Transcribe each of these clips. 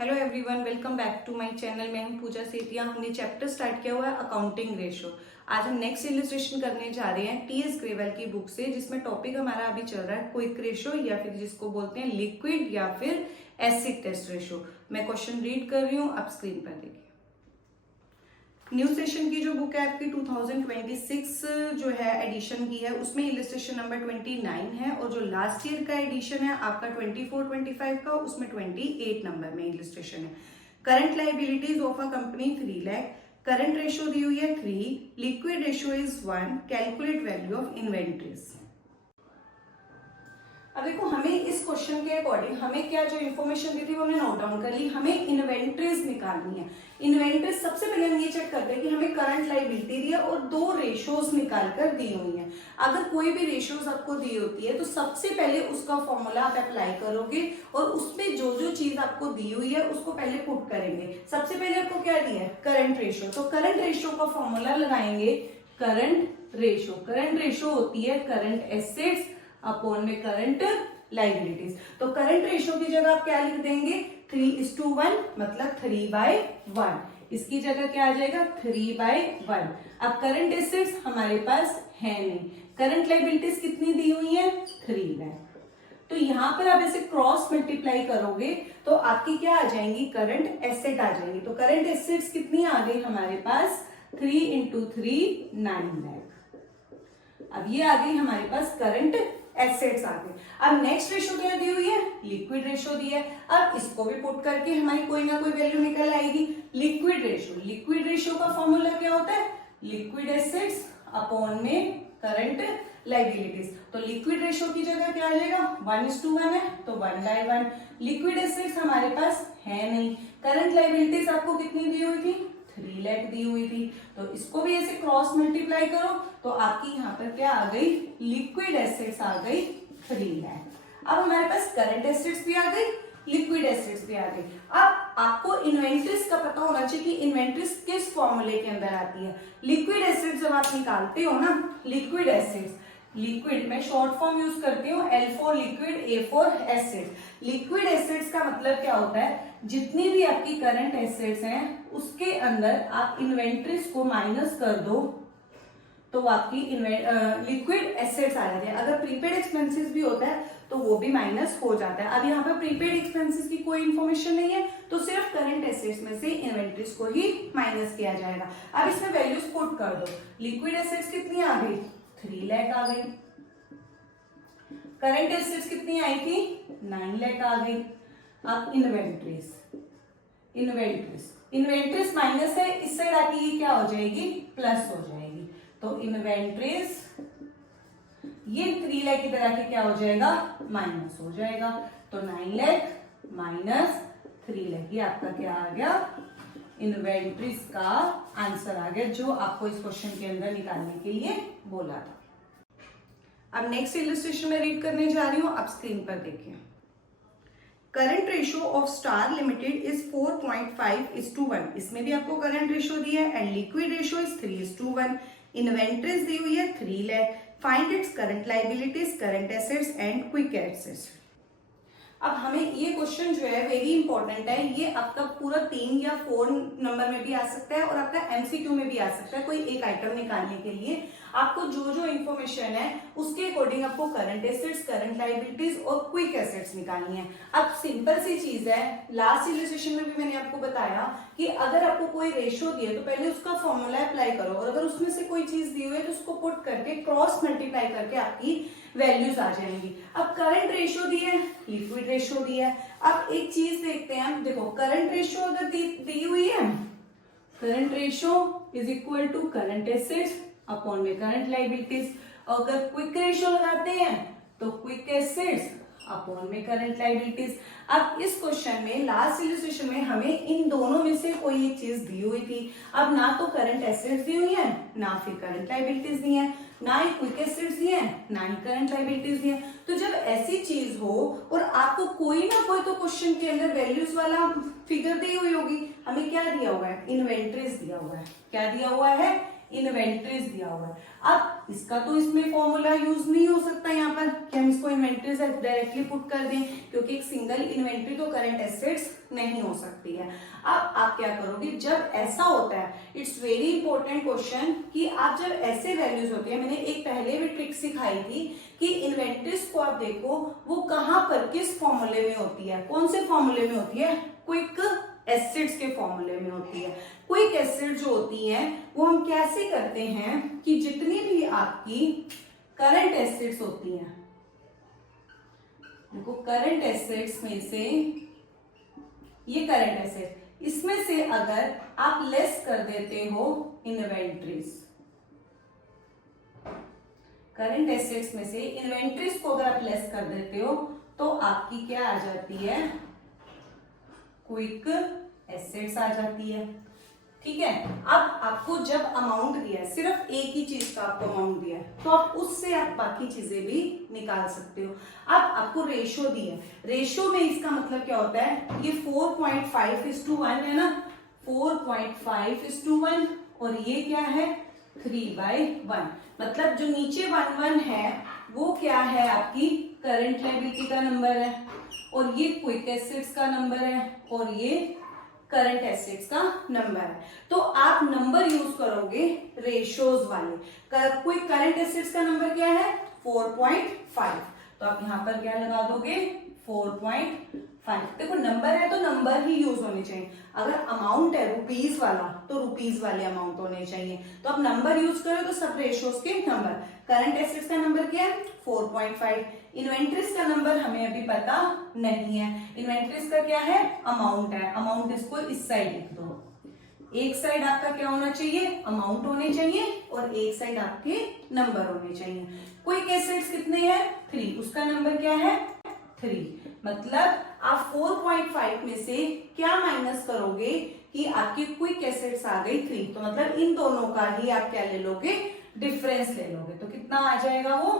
Hello everyone, welcome back to my channel. मैं हूं पूजा सेतिया। हमने चैप्टर स्टार्ट किया हुआ है अकाउंटिंग रेशो। आज हम नेक्स्ट इलस्ट्रेशन करने जा रहे हैं टीएस ग्रेवल की बुक से, जिसमें टॉपिक हमारा अभी चल रहा है क्विक रेशो या फिर जिसको बोलते हैं लिक्विड या फिर एसिड टेस्ट रेशो। मैं क्वेश्चन रीड कर रही हूँ, आप स्क्रीन पर देखिए। न्यू सेशन की जो बुक है आपकी 2026 जो है एडिशन की है, उसमें इलस्ट्रेशन नंबर 29 है, और जो लास्ट ईयर का एडिशन है आपका 24-25 का, उसमें 28 नंबर में इलस्ट्रेशन है। Current liabilities of a company 3 lakh, current ratio दी हुई है 3, liquid ratio is 1, calculate value of inventories. अब देखो, हमें इस क्वेश्चन के अकॉर्डिंग हमें क्या जो इन्फॉर्मेशन दी थी वो हमने नोट डाउन कर ली। हमें इन्वेंट्रीज निकालनी है। इन्वेंट्रीज सबसे पहले हम ये चेक करते हैं कि हमें करंट लायबिलिटी दी है और दो रेशोज निकाल कर दी हुई है। अगर कोई भी रेशोज आपको दी होती है तो सबसे पहले उसका फॉर्मूला आप अप्लाई करोगे और उसमें जो जो चीज आपको दी हुई है उसको पहले पुट करेंगे। सबसे पहले आपको क्या दिया है? Current ratio. तो करंट रेशो का फॉर्मूला लगाएंगे करंट रेशो। करंट रेशो होती है करंट एसेट्स अपॉन में करंट लाइबिलिटीज। तो करंट रेशो की जगह आप क्या लिख देंगे? 3:1, मतलब 3/1। इसकी जगह क्या आ जाएगा? 3/1। अब करंट एसेट्स हमारे पास है नहीं, करंट लाइबिलिटीज कितनी दी हुई है? 3 लाख। तो यहां पर आप ऐसे क्रॉस मल्टीप्लाई करोगे तो आपकी क्या आ जाएंगी? करंट एसेट आ जाएंगी। तो करंट एसेट्स कितनी आ गई हमारे पास? 3 × 3 9 लाख। अब ये आ गई हमारे पास करंट एसेट्स आ गए। अब नेक्स्ट रेशो क्या दी हुई है? लिक्विड रेशो दी है। अब इसको भी पुट करके हमारी कोई ना कोई वैल्यू निकल आएगी। लिक्विड रेशो, लिक्विड रेशो का फॉर्मूला क्या होता है? लिक्विड एसेट्स अपॉन में करंट लाइबिलिटीज। तो लिक्विड रेशो की जगह क्या आ जाएगा? 1:1 है तो 1/1। लिक्विड एसेट्स हमारे पास है नहीं। करंट लाइबिलिटीज आपको कितनी दी हुई थी? 3 लाख दी हुई थी। तो इसको भी ऐसे क्रॉस मल्टीप्लाई करो तो आपकी यहाँ पर क्या आ गई? लिक्विड एसेट्स आ गई 3 लाख। अब हमारे पास करंट एसेट्स भी आ गई, लिक्विड एसेट्स भी आ गई। अब आपको इन्वेंट्रीज का पता होना चाहिए कि इन्वेंट्रीज किस फॉर्मूले के अंदर आती है। लिक्विड एसेट्स जब आप निकालते हो ना, लिक्विड एसेट्स, लिक्विड में शॉर्ट फॉर्म यूज करती हूँ L for liquid, A for assets. Liquid assets का मतलब क्या होता है? जितनी भी आपकी करंट एसेट्स हैं उसके अंदर आप इन्वेंट्रीज को माइनस कर दो तो आपकी लिक्विड एसेट्स आ जाती है। अगर प्रीपेड एक्सपेंसेस भी होता है तो वो भी माइनस हो जाता है। अब यहाँ पर प्रीपेड एक्सपेंसेस की कोई इंफॉर्मेशन नहीं है तो सिर्फ करंट एसेट्स में से इन्वेंट्रीज को ही माइनस किया जाएगा। अब इसमें वैल्यूज पुट कर दो। लिक्विड एसेट्स कितनी आ गई? 3 लाख आ गई। करंट एसेट्स कितनी आई थी? 9 लाख आ गई। अब इन्वेंट्रीज, इन्वेंट्रीज माइनस है, इस साइड आके ये क्या हो जाएगी? प्लस हो जाएगी। तो इन्वेंट्रीज ये 3 लाख इधर आके क्या हो जाएगा? माइनस हो जाएगा। तो 9 लाख माइनस 3 लाख, ये आपका क्या आ गया? इन्वेंट्रीज का आंसर आ गया, जो आपको इस क्वेश्चन के अंदर निकालने के लिए बोला था। अब नेक्स्ट इलस्ट्रेशन में रीड करने जा रही हूं, आप स्क्रीन पर देखिए। Current ratio of star limited is 4.5:1। इसमें भी आपको करंट रेशो दिया है and liquid ratio is 3:1। Inventories दी हुई है 3 lakh. Find its current liabilities, current assets and quick assets. अब हमें ये क्वेश्चन जो है वेरी इंपॉर्टेंट है। ये आपका पूरा 3 या 4 नंबर में भी आ सकता है और आपका एमसीक्यू में भी आ सकता है। कोई एक आइटम निकालने के लिए आपको जो जो इन्फॉर्मेशन है उसके अकॉर्डिंग आपको करंट एसेट्स, करंट लाइबिलिटीज और क्विक एसेट्स निकालनी है। अब सिंपल सी चीज है, लास्ट इलस्ट्रेशन में भी मैंने आपको बताया कि अगर आपको कोई रेशो दिए तो पहले उसका फॉर्मूला अप्लाई करो और अगर उसमें से कोई चीज दी हुई है तो उसको पुट करके क्रॉस मल्टीप्लाई करके आपकी वैल्यूज आ जाएंगी। अब करंट रेशो दी है, लिक्विड रेशो दी है। अब एक चीज देखते हैं, देखो करंट रेशो अगर दी हुई है, current ratio is equal to current assets upon में करंट लाइबिलिटीज। अगर क्विक रेशो लगाते हैं तो क्विक एसेट्स अपॉन में करंट लाइबिलिटीज। अब इस क्वेश्चन में लास्ट इलस्ट्रेशन में हमें इन दोनों में से कोई एक चीज दी हुई थी। अब ना तो करंट एसेट्स दी हुई है, ना फिर करंट लाइबिलिटीज दी है, ना ही क्विक एसेट्स दी है, ना ही करंट लाइबिलिटीज दी है। तो जब ऐसी चीज हो और आपको कोई ना कोई तो क्वेश्चन के अंदर वैल्यूज वाला फिगर दी हुई होगी। हमें क्या दिया हुआ है? इन्वेंट्रीज दिया हुआ है। क्या दिया हुआ है? इन्वेंट्रीज दिया हुआ है। अब अब इसका तो इसमें फॉर्मूला यूज नहीं हो सकता यहाँ पर कि हम इसको इन्वेंट्री से डायरेक्टली पुट कर दें, क्योंकि एक सिंगल इन्वेंट्री तो करंट एसेट्स नहीं हो सकती है। अब आप क्या करोगे जब ऐसा होता है, इट्स वेरी इंपॉर्टेंट क्वेश्चन कि आप जब ऐसे वैल्यूज होती है, मैंने एक पहले भी ट्रिक सिखाई थी कि इन्वेंट्रीज को आप देखो वो कहां पर किस फॉर्मूले में होती है, कौन से फॉर्मूले में होती है, क्विक एसिड्स के फॉर्मूले में होती है। क्विक एसिड जो होती है वो हम कैसे करते हैं कि जितनी भी आपकी करंट एसिड्स होती हैं, देखो करंट एसिड्स में से ये करंट एसिड, इसमें से अगर आप लेस कर देते हो इन्वेंट्रीज, करंट एसिड्स में से इन्वेंट्रीज को अगर आप लेस कर देते हो तो आपकी क्या आ जाती है, क्विक एसिड्स आ जाती है। ठीक है, अब आपको जब अमाउंट दिया है, सिर्फ एक ही चीज का आपको अमाउंट दिया है, तो आप उससे आप बाकी चीजें भी निकाल सकते हो। अब आपको रेशो दिया है, रेशो में इसका मतलब क्या होता है, ये 4.5:1 है ना, 4.5:1 और ये क्या है 3/1, मतलब जो नीचे 1 है वो क्या है आपकी करंट लायबिलिटी का नंबर है, और ये क्विक एसिड्स का नंबर है, और ये करंट एसिड्स का नंबर है। तो आप नंबर यूज करोगे रेशोज वाले। क्विक करंट एसिड्स का नंबर क्या है 4.5, तो आप यहां पर क्या लगा दोगे 4.5। देखो नंबर है तो नंबर ही यूज होने चाहिए, अगर अमाउंट है रुपीज वाला तो रुपीज वाले अमाउंट होने चाहिए, तो आप नंबर यूज करो तो सब रेशोज के नंबर। करंट एसिड्स का नंबर क्या है 4.5, इन्वेंट्रीज का नंबर हमें अभी पता नहीं है, इन्वेंट्रीज का क्या है अमाउंट है, अमाउंट इसको इस साइड लिख दो, एक साइड आपका क्या होना चाहिए अमाउंट होने चाहिए और एक साइड आपके नंबर होने चाहिए। क्विक एसिड्स कितने हैं 3, उसका नंबर क्या है 3, मतलब आप 4.5 में से क्या माइनस करोगे कि आपकी क्विक एसिड्स आ गई 3, तो मतलब इन दोनों का ही आप क्या ले लोगे डिफरेंस ले लोगे, तो कितना आ जाएगा वो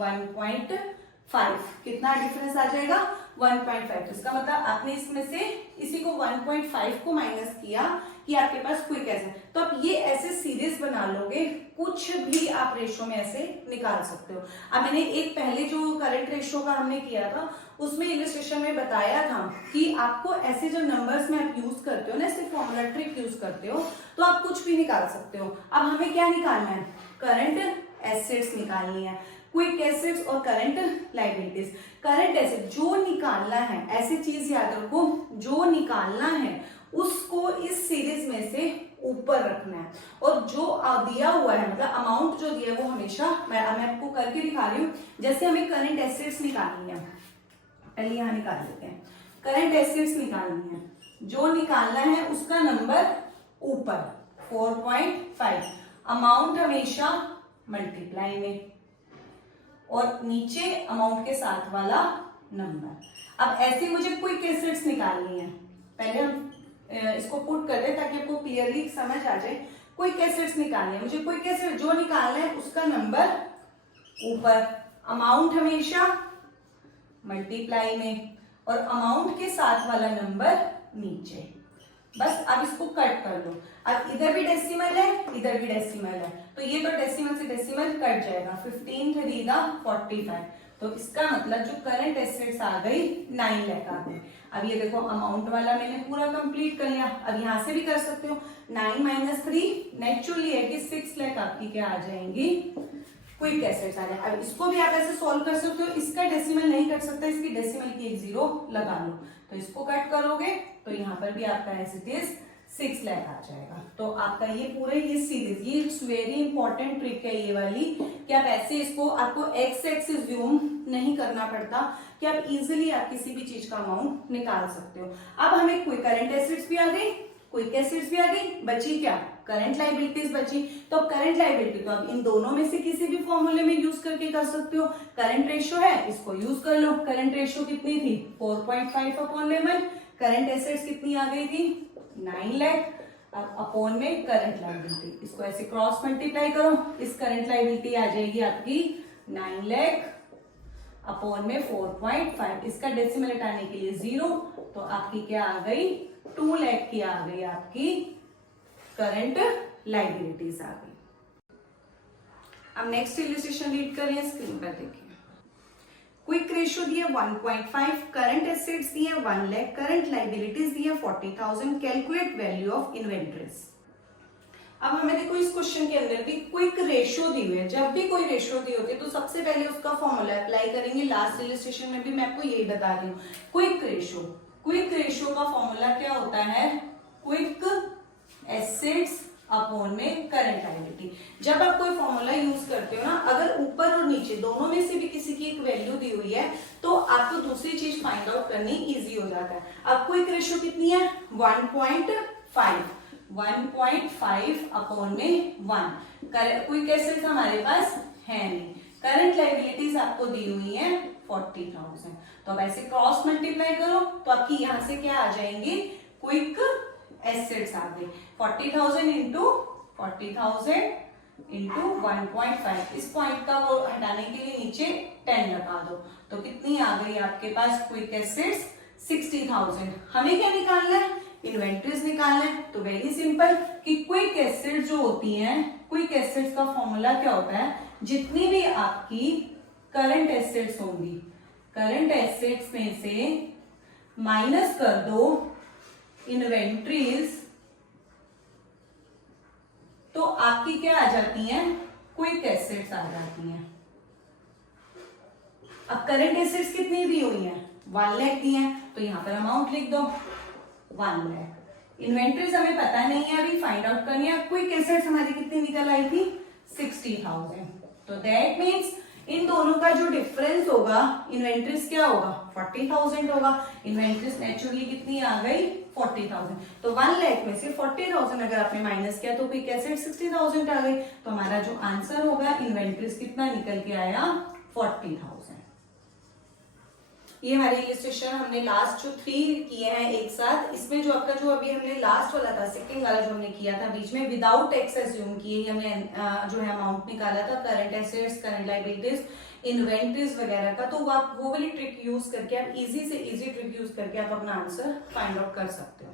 1.5, कितना डिफरेंस आ जाएगा 1.5, तो इसका मतलब आपने इसमें से इसी को 1.5 को माइनस किया कि आपके पास क्विक एसिड, तो आप ये ऐसे सीरीज बना लोगे, कुछ भी आप रेशो में ऐसे निकाल सकते हो। अब मैंने एक पहले जो करंट रेशो का हमने किया था उसमें इलस्ट्रेशन में बताया था कि आपको ऐसे जो नंबर्स में आप यूज करते हो ना, ऐसे फॉर्मूला ट्रिक यूज करते हो तो आप कुछ भी निकाल सकते हो। अब हमें क्या निकालना है करंट एसिड्स निकालनी है, क्विक एसिड्स और करंट लायबिलिटीज। करंट एसिड जो निकालना है, ऐसी चीज याद रखो, जो निकालना है उसको इस सीरीज में से ऊपर रखना है, और जो दिया हुआ है मतलब अमाउंट जो दिया है वो हमेशा मैं आपको करके दिखा रही हूँ। जैसे हमें करंट एसिड्स निकालनी है, पहले यहां निकाल लेते हैं, करंट एसिड्स निकालनी है, जो निकालना है उसका नंबर ऊपर 4.5, अमाउंट हमेशा मल्टीप्लाई में, और नीचे अमाउंट के साथ वाला नंबर। अब ऐसे मुझे क्विक एसिड्स निकालनी है, पहले हम इसको पुट कर दे ताकि आपको क्लियरली समझ आ जाए। क्विक एसिड्स निकालनी है मुझे, क्विक एसिड जो निकालना है उसका नंबर ऊपर, अमाउंट हमेशा मल्टीप्लाई में, और अमाउंट के साथ वाला नंबर नीचे। बस अब इसको कट कर लो, अब इधर भी डेसिमल है इधर भी डेसिमल है, तो ये तो डेसिमल से डेसिमल कट जाएगा, 15 3 45, तो इसका मतलब जो करंट एसेट्स आ गई 9 लाख आ गई। अब ये देखो अमाउंट वाला मैंने पूरा कंप्लीट कर लिया, अब यहां से भी कर सकते हो 9 - 3 नेचुरली है कि 6 लाख आपकी क्या आ जाएंगी क्विक एसेट्स आ जाए। अब इसको भी आप ऐसे सॉल्व कर सकते हो, इसका डेसिमल नहीं कर सकते, इसकी डेसिमल की एक 0 लगा लो, तो इसको कट करोगे तो यहाँ पर भी आपका एज इट इज 6 लाख आ जाएगा। तो आपका ये पूरे ये सीरीज, ये इट्स वेरी इंपॉर्टेंट ट्रिक है ये वाली, कि आप ऐसे इसको आपको एक्स एक्सिस ज़ूम नहीं करना पड़ता, कि आप इजीली आप किसी भी चीज का अमाउंट निकाल सकते हो। अब हमें क्विक करंट एसिड्स भी आ गई, क्विक एसिड्स भी आ गई, बची क्या करंट लायबिलिटीज बची। तो अब करंट लायबिलिटी तो आप इन दोनों में से किसी भी फॉर्मूले में यूज करके कर सकते हो। करंट रेशियो है इसको यूज कर लो, करंट रेशियो कितनी थी 4.5/11, करंट एसेट्स कितनी आ गई थी 9 लाख, अब अपॉन में करंट लायबिलिटी, इसको ऐसे क्रॉस मल्टीप्लाई करो, इस करंट लायबिलिटी आ जाएगी आपकी 9 लाख अपॉन में 4.5, इसका डेसिमल हटाने के लिए 0, तो आपकी क्या आ गई 2 लाख की आ गई आपकी करंट लायबिलिटीज आ गई। अब नेक्स्ट इलस्ट्रेशन रीड करें, स्क्रीन पर देखिए। क्विक रेशियो दिया 1.5, करंट एसेट्स दिए 1 लाख, करंट लाइबिलिटीज दिया 40,000, कैलकुलेट वैल्यू ऑफ इन्वेंटरीज। अब हमें देखो इस क्वेश्चन के अंदर भी क्विक रेशियो दी हुई है। जब भी कोई रेशियो दी होती है तो सबसे पहले उसका फॉर्मूला अप्लाई करेंगे। लास्ट इलस्ट्रेशन में भी मैं आपको यही बता रही हूँ। क्विक रेशियो का फॉर्मूला क्या होता है? क्विक एसेट्स अपॉन में करंट लायबिलिटी। जब आप कोई फॉर्मूला यूज करते हो ना, अगर ऊपर और नीचे दोनों में से भी किसी की एक वैल्यू दी हुई है तो आपको दूसरी चीज फाइंड आउट करनी इजी हो जाता है। अब क्विक रेशियो कितनी है? 1.5 अपॉन में 1। क्विक एसेट्स हमारे पास है नहीं, करंट लायबिलिटीज आपको दी हुई है 40,000। तो अब ऐसे क्रॉस मल्टीप्लाई करो तो आपकी यहां से क्या आ जाएंगे? क्विक एसेट्स आ गए 40,000 इंटू 1.5। इस पॉइंट का वो हटाने के लिए नीचे 10 लगा दो तो कितनी आ गई आपके पास क्विक एसेट्स? 60,000। हमें क्या निकालना है? इन्वेंटरीज निकालना है। तो वेरी सिंपल कि क्विक एसेट्स जो होती हैं, क्विक एसेट्स का फॉर्मूला क्या होता है? जितनी भी आपकी करंट एसेट्स होंगी, करंट एसेट्स में से माइनस कर दो इन्वेंटरीज, तो आपकी क्या आ जाती हैं? क्विक एसेट्स आ जाती हैं। अब करंट एसेट्स कितनी दी हुई हैं? 1 लाख दी हैं, तो यहां पर अमाउंट लिख दो 1 लाख। इन्वेंटरीज हमें पता नहीं है, अभी फाइंड आउट करनी है। क्विक एसेट्स हमारी कितनी निकल आई थी? 60,000। तो दैट मीन्स इन दोनों का जो डिफरेंस होगा, इन्वेंटरीज क्या होगा? 40,000 होगा। इन्वेंटरीज नेचुरली कितनी आ गई? 40,000। तो 1 लाख में से 40,000 अगर आपने माइनस किया तो क्विक एसेट 60,000 आ गई। तो हमारा जो आंसर होगा इन्वेंटरीज कितना निकल के आया? 40,000। ये हमारी इलस्ट्रेशन हमने लास्ट जो 3 किए हैं एक साथ। इसमें जो आपका जो अभी हमने लास्ट वाला था, सेकंड वाला जो हमने किया था बीच में, विदाउट एक्स एज्यूम किए हमने जो है अमाउंट निकाला था, current assets, current liabilities, inventories वगैरह का। तो वो वाली ट्रिक यूज करके आप इजी से इजी ट्रिक यूज करके आप अपना आंसर फाइंड आउट कर सकते हो।